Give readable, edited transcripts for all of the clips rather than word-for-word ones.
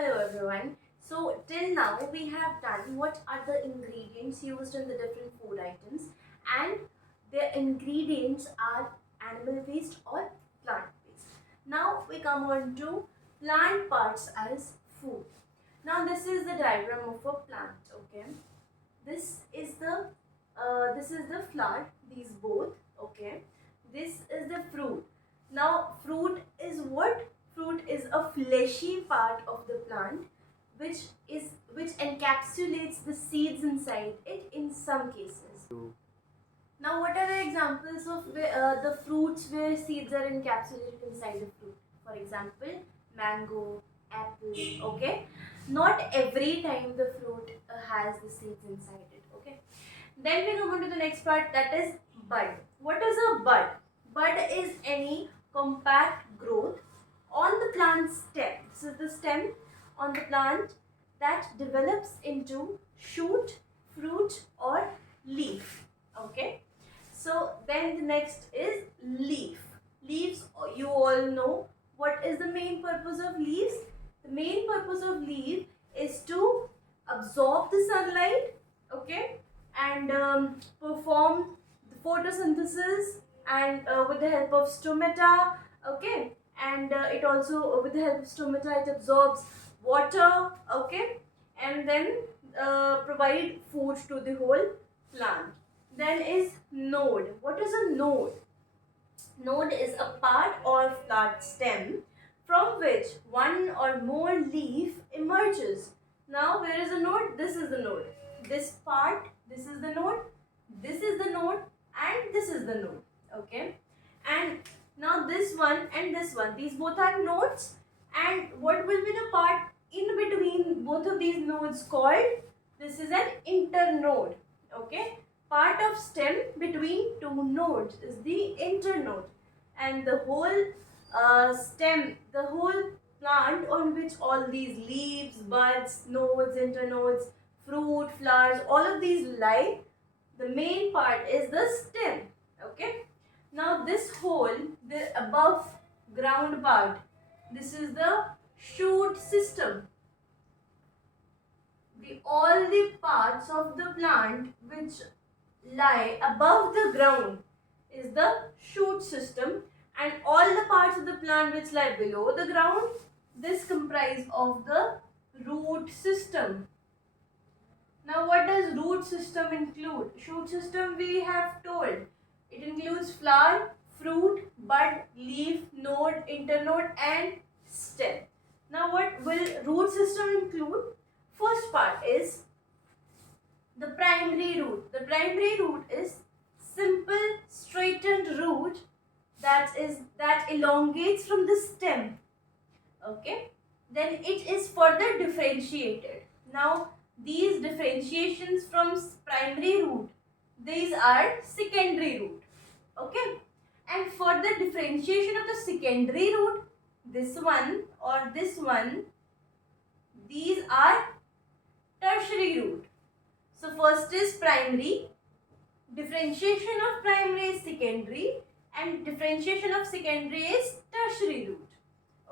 Hello everyone. So till now we have done what are the ingredients used in the different food items, and the ingredients are animal based or plant based. Now we come on to plant parts as food. Now this is the diagram of a plant. Okay, this is the flower. These both. Okay, this is the fruit. Now fruit is what? Fruit is a fleshy part of the plant which encapsulates the seeds inside it in some cases. Now what are the examples of the fruits where seeds are encapsulated inside the fruit? For example, mango, apple. Okay, not every time the fruit has the seeds inside it. Okay, then we come on to the next part, that is bud. What is a bud? Bud is any compact growth on the plant stem. This is the stem on the plant that develops into shoot, fruit or leaf. Okay. So then the next is leaf. Leaves, you all know what is the main purpose of leaves. The main purpose of leaf is to absorb the sunlight, okay, and perform the photosynthesis, and with the help of stomata, okay, and it also with the help of stomata it absorbs water, okay, and then provide food to the whole plant. Then is node. What is a node? Node is a part or plant stem from which one or more leaf emerges. Now where is the node? This is the node. This part, this is the node, this is the node, and this is the node. Okay. And now this one and this one, these both are nodes. And what will be the part in between both of these nodes called? This is an internode. Okay. Part of stem between two nodes is the internode, and the whole stem, the whole plant on which all these leaves, buds, nodes, internodes, fruit, flowers, all of these lie, the main part is the stem. Okay. Now this whole, the above ground part, this is the shoot system. All the parts of the plant which lie above the ground is the shoot system, and all the parts of the plant which lie below the ground, this comprise of the root system. Now what does root system include? Shoot system we have told. It includes flower, fruit, bud, leaf, node, internode and stem. Now what will root system include? First part is the primary root. The primary root is simple straightened root that elongates from the stem. Okay. Then it is further differentiated. Now these differentiations from primary root, these are secondary root. Okay. And further differentiation of the secondary root, this one or this one, these are tertiary root. So first is primary, differentiation of primary is secondary, and differentiation of secondary is tertiary root.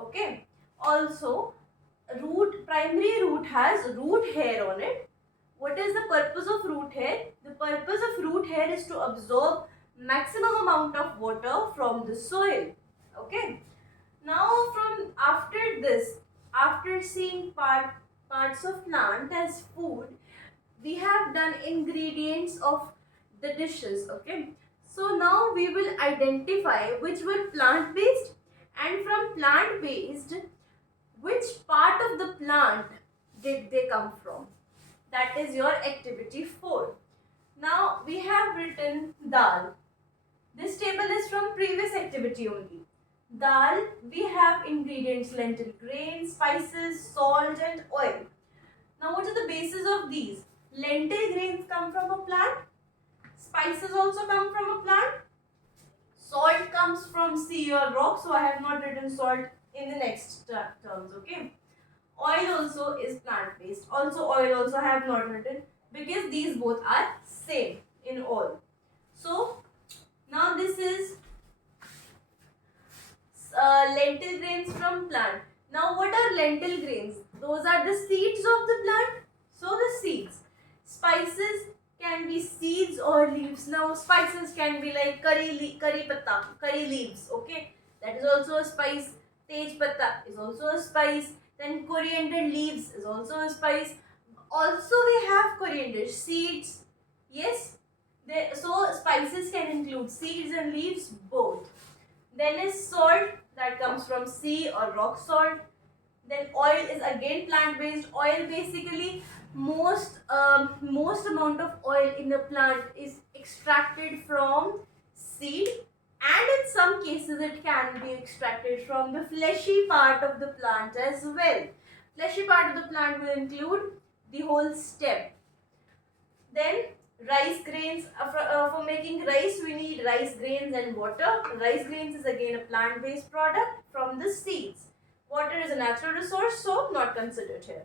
Okay. Also, primary root has root hair on it. What is the purpose of root hair? The purpose of root hair is to absorb maximum amount of water from the soil. Okay. Now from after this, after seeing parts of plant as food, we have done ingredients of the dishes. Okay. So now we will identify which were plant based, and from plant based, which part of the plant did they come from. That is your activity 4. Now we have written dal. This table is from previous activity only. Dal, we have ingredients lentil grain, spices, salt and oil. Now what are the bases of these? Lentil grains come from a plant. Spices also come from a plant. Salt comes from sea or rock. So I have not written salt in the next terms. Okay. Oil also is plant based. Also oil also I have not written because these both are same in all. So now this is lentil grains from plant. Now what are lentil grains? Those are the seeds of the plant. So the seeds. Spices can be seeds or leaves. Now spices can be like curry patta, curry leaves. Okay, that is also a spice. Tej patta is also a spice. Then coriander leaves is also a spice. Also we have coriander seeds. Yes, so spices can include seeds and leaves both. Then is salt, that comes from sea or rock salt. Then oil is again plant based. Oil basically most amount of oil in the plant is extracted from seed, and in some cases it can be extracted from the fleshy part of the plant as well. Fleshy part of the plant will include the whole stem. Then rice grains, for making rice we need rice grains and water. Rice grains is again a plant based product from the seeds. Water is a natural resource, so not considered here.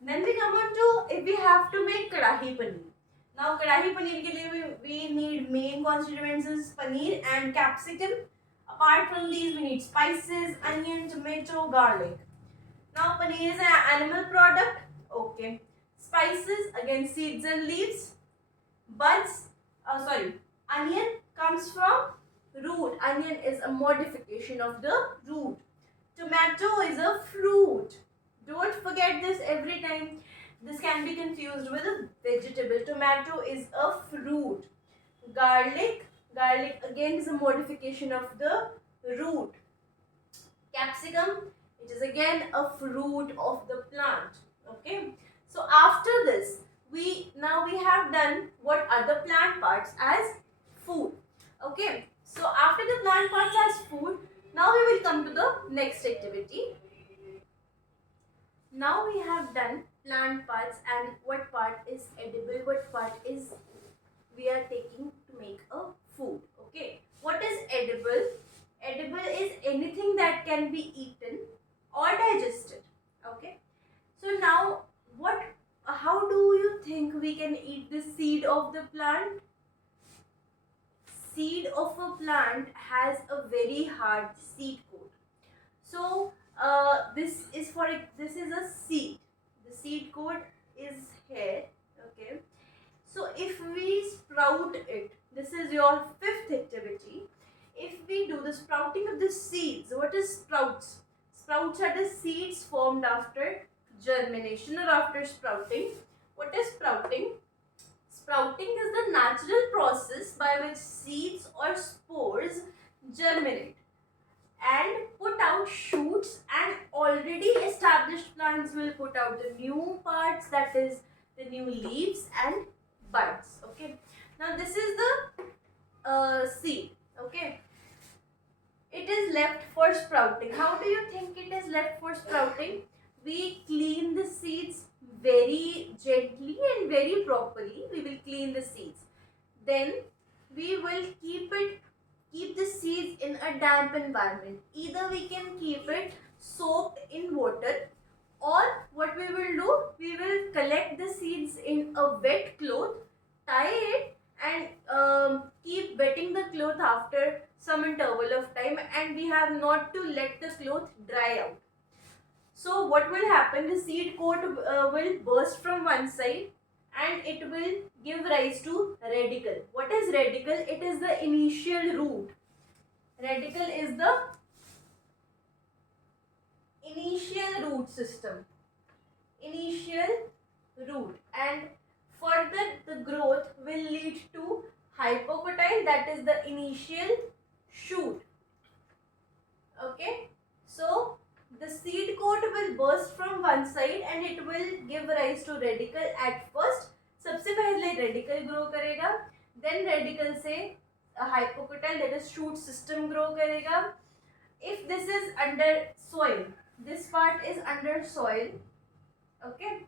Then we come on to if we have to make kadahi paneer. Now kadahi paneer ke liye we need main constituents is paneer and capsicum. Apart from these we need spices, onion, tomato, garlic. Now paneer is an animal product. Okay. Spices again seeds and leaves. Buds, onion comes from root. Onion is a modification of the root. Tomato is a fruit. Don't forget this every time. This can be confused with a vegetable. Tomato is a fruit. Garlic again is a modification of the root. Capsicum, it is again a fruit of the plant. Okay. So after this, we have done what are the plant parts as food. Okay. So after the plant parts as food, now we will come to the next activity. Now we have done plant parts and what part is edible, what part is we are taking to make a food. Okay. What is edible? Edible is anything that can be eaten or digested. Okay. So now how do you think we can eat the seed of the plant? Seed of a plant has a very hard seed coat. So this is a seed. The seed coat is here. Okay. So if we sprout it, this is your fifth activity. If we do the sprouting of the seeds, what is sprouts? Sprouts are the seeds formed after germination or after sprouting. What is sprouting? Sprouting is the natural process by which seeds or spores germinate and put out shoots, and already established plants will put out the new parts, that is the new leaves and buds. Okay. Now this is the seed. Okay. It is left for sprouting. How do you think it is left for sprouting? We clean the seeds very gently and very properly. We will clean the seeds. Then we will keep the seeds in a damp environment. Either we can keep it soaked in water, or what we will do, we will collect the seeds in a wet cloth, tie it and keep wetting the cloth after some interval of time, and we have not to let the cloth dry out. So what will happen, the seed coat will burst from one side and it will give rise to radicle. What is radicle? It is the initial root. Radicle is the initial root system. Initial root, and further the growth will lead to hypocotyl, that is the initial shoot. Okay. So the seed coat will burst from one side and it will give rise to radicle at first. सबसे पहले radicle grow करेगा, then radicle से hypocotyl, that is shoot system grow करेगा. If this is under soil, this part is under soil. Okay.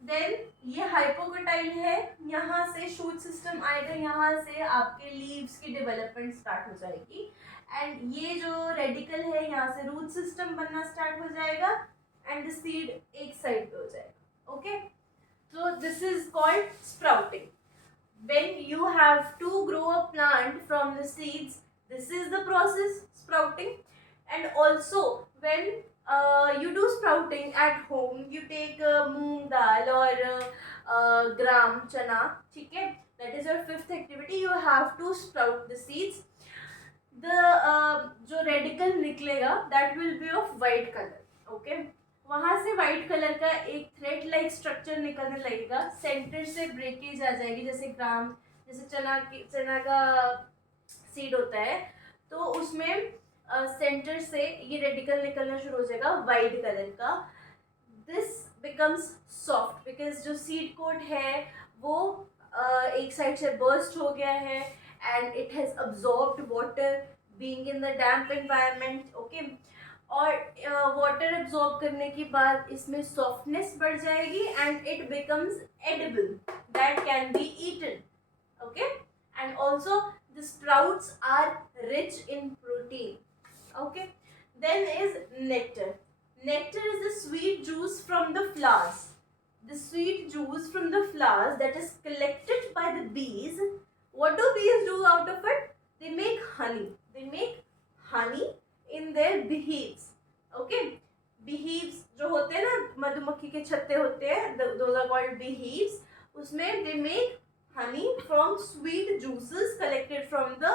Then ये hypocotyl है, यहाँ से shoot system आएगा, यहाँ से आपके leaves की development start हो जाएगी. एंड ये जो रेडिकल है यहाँ से रूट सिस्टम बनना स्टार्ट हो जाएगा एंड द सीड एक साइड पे हो जाएगा. Okay. So this is called sprouting. When you have to grow a plant from the seeds, this is the process, sprouting. And also when you do sprouting at home. You take moong dal or gram chana, ठीक है? That is your fifth activity. You have to sprout the seeds. The जो radical निकलेगा that will be of white color. Okay? वहां से white colour का एक thread like structure निकलने लगेगा, सेंटर से ब्रेकेज आ जाएगी, जैसे ग्राम, जैसे चना का सीड होता है, तो उसमें सेंटर से ये रेडिकल निकलना शुरू हो जाएगा वाइट कलर का. दिस बिकम्स सॉफ्ट बिकॉज जो सीड कोट है वो एक साइड से बर्स्ट हो गया है and it has absorbed water being in the damp environment. Okay, और वाटर एब्जॉर्ब करने के बाद इसमें सॉफ्टनेस बढ़ जाएगी and it becomes edible that can be eaten. Okay, and also the sprouts are rich in protein. Okay, then is nectar. Nectar is the sweet juice from the flowers. The sweet juice from the flowers that is collected by the bees. What do bees do out of it? They make honey. They make honey in their beehives. Okay, beehives जो होते हैं ना, मधुमक्खी के छत्ते होते हैं, those are called beehives. उसमें they make honey from sweet juices collected from the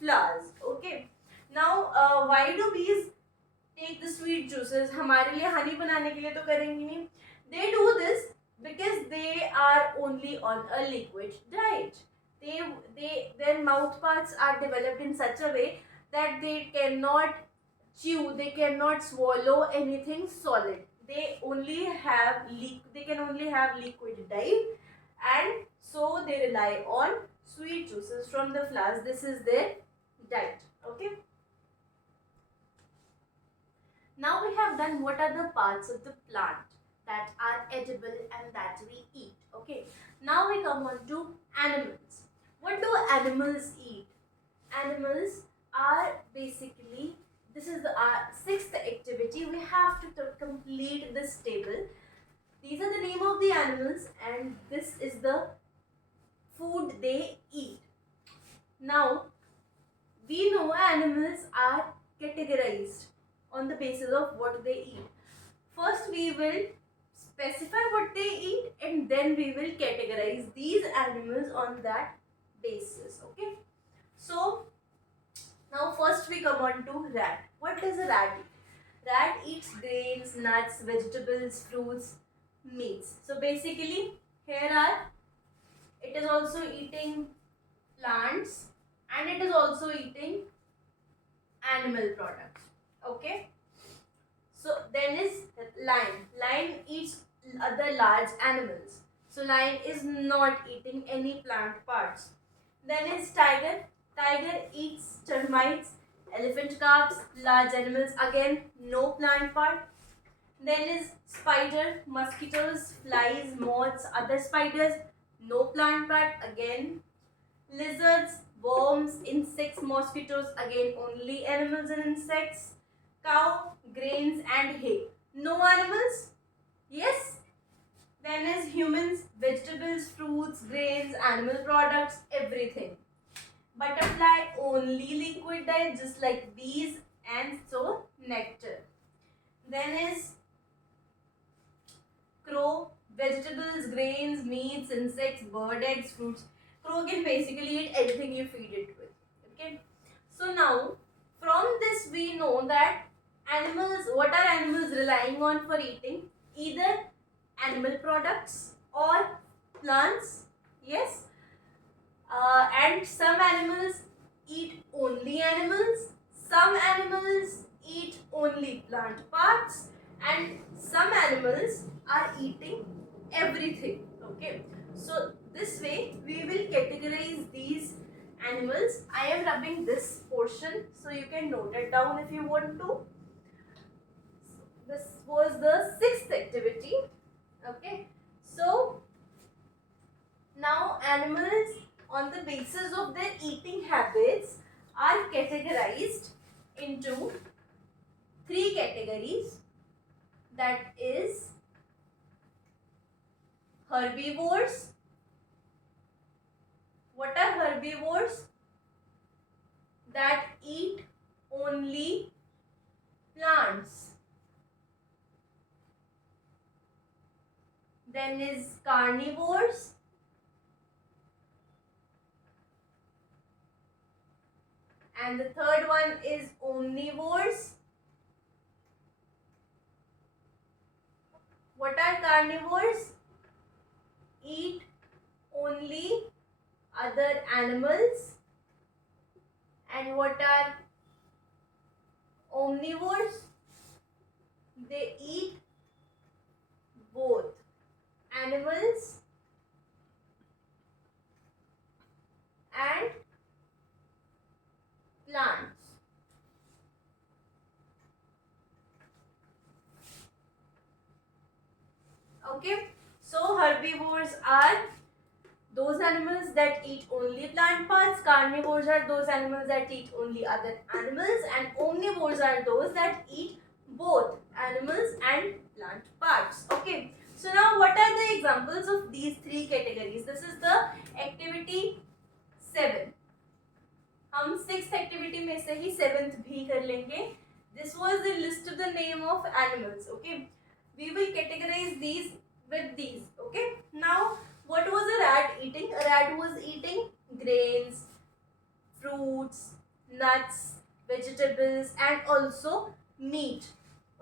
flowers. Okay, now why do bees take the sweet juices? हमारे लिए honey बनाने के लिए तो करेंगे नहीं. They do this because they are only on a liquid diet. Their mouth parts are developed in such a way that they cannot chew, they cannot swallow anything solid. They can only have liquid diet, and so they rely on sweet juices from the flowers. This is their diet. Okay, now we have done what are the parts of the plant that are edible and that we eat. Okay, now we come on to animals. What do animals eat? Animals are basically, this is our sixth activity. We have to complete this table. These are the name of the animals and this is the food they eat. Now, we know animals are categorized on the basis of what they eat. First, we will specify what they eat and then we will categorize these animals on that basis. Okay. So, now first we come on to rat. What does a rat eat? Rat eats grains, nuts, vegetables, fruits, meats. So basically it is also eating plants and it is also eating animal products. Okay, so then is lion. Lion eats other large animals, so lion is not eating any plant parts. Then is tiger. Tiger eats termites, elephant cubs, large animals, again no plant part. Then is spider, mosquitoes, flies, moths, other spiders, no plant part, again. Lizards, worms, insects, mosquitoes, again only animals and insects. Cow, grains and hay, no animals. Yes. Then is humans, vegetables, fruits, grains, animal products, everything. Butterfly, only liquid diet, just like bees, and so nectar. Then is crow, vegetables, grains, meats, insects, bird eggs, fruits. Crow can basically eat anything you feed it with. Okay. So now, from this we know that animals, what are animals relying on for eating? Either animal products or plants. Yes. And some animals eat only animals. Some animals eat only plant parts. And some animals are eating everything. Okay, so this way we will categorize these animals. I am rubbing this portion so you can note it down if you want to. This was the sixth activity. Okay, so now animals on the basis of their eating habits are categorized into three categories. That is herbivores. What are herbivores? That eat only plants. Then is carnivores. And the third one is omnivores. What are carnivores? Eat only other animals. And what are omnivores? They eat both animals and plants. Okay, so herbivores are those animals that eat only plant parts, carnivores are those animals that eat only other animals, and omnivores are those that eat both animals and plant parts. Okay, so now what are the examples of these three categories? This is the activity 7. हम 6th activity में से ही 7th भी कर लेंगे. This was the list of the name of animals. Okay, we will categorize these with these. Okay, now what was a rat eating? A rat was eating grains, fruits, nuts, vegetables, and also meat.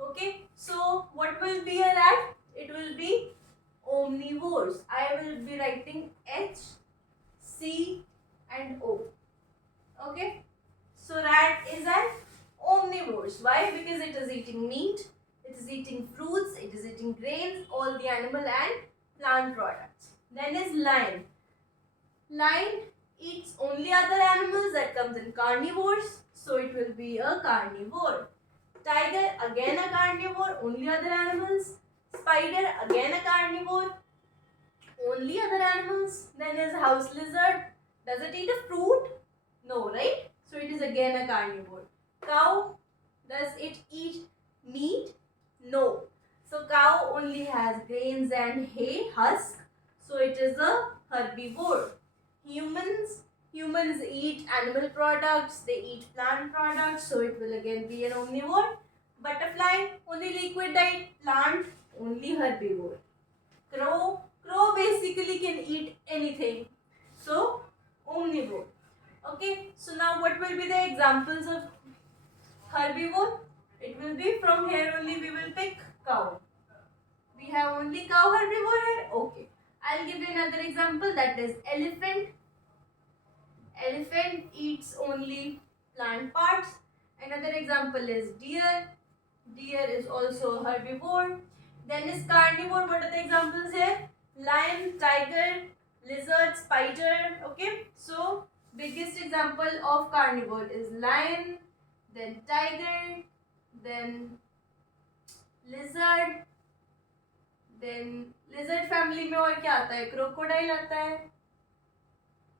Okay, so what will be a rat? It will be omnivores. I will be writing H, C, and O. Okay, so rat is an omnivores. Why? Because it is eating meat, it is eating fruits, it is eating grains, all the animal and plant products. Then is lion. Lion eats only other animals, that comes in carnivores, so it will be a carnivore. Tiger, again a carnivore, only other animals. Spider, again a carnivore, only other animals. Then is house lizard. Does it eat a fruit? No, right? So it is again a carnivore. Cow, does it eat meat? No. So cow only has grains and hay, husk. So it is a herbivore. Humans eat animal products, they eat plant products, so it will again be an omnivore. Butterfly, only liquid diet, plant, only herbivore. Crow basically can eat anything, so omnivore. Okay, so now what will be the examples of herbivore? It will be from here only we will pick cow. We have only cow herbivore here. Okay, I'll give you another example, that is elephant. Elephant eats only plant parts. Another example is deer. Deer is also herbivore. Then is carnivore. What are the examples here? Lion, tiger, lizard, spider. Okay, so biggest example of carnivore is lion, then tiger, then lizard, then lizard family में और क्या आता है? Crocodile आता है.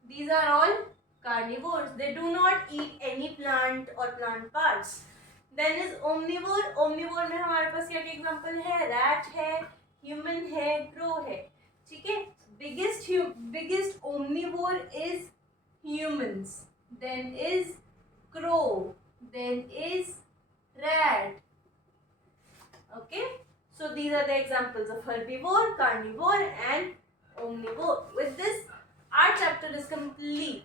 These are all carnivores. They do not eat any plant or plant parts. Then is omnivore. Omnivore में हमारे पास क्या क्या example है? Rat है, human है, crow है. ठीक है? Biggest omnivore is humans. Then is crow. Then is rat. Okay? So these are the examples of herbivore, carnivore, and omnivore. With this, our chapter is complete.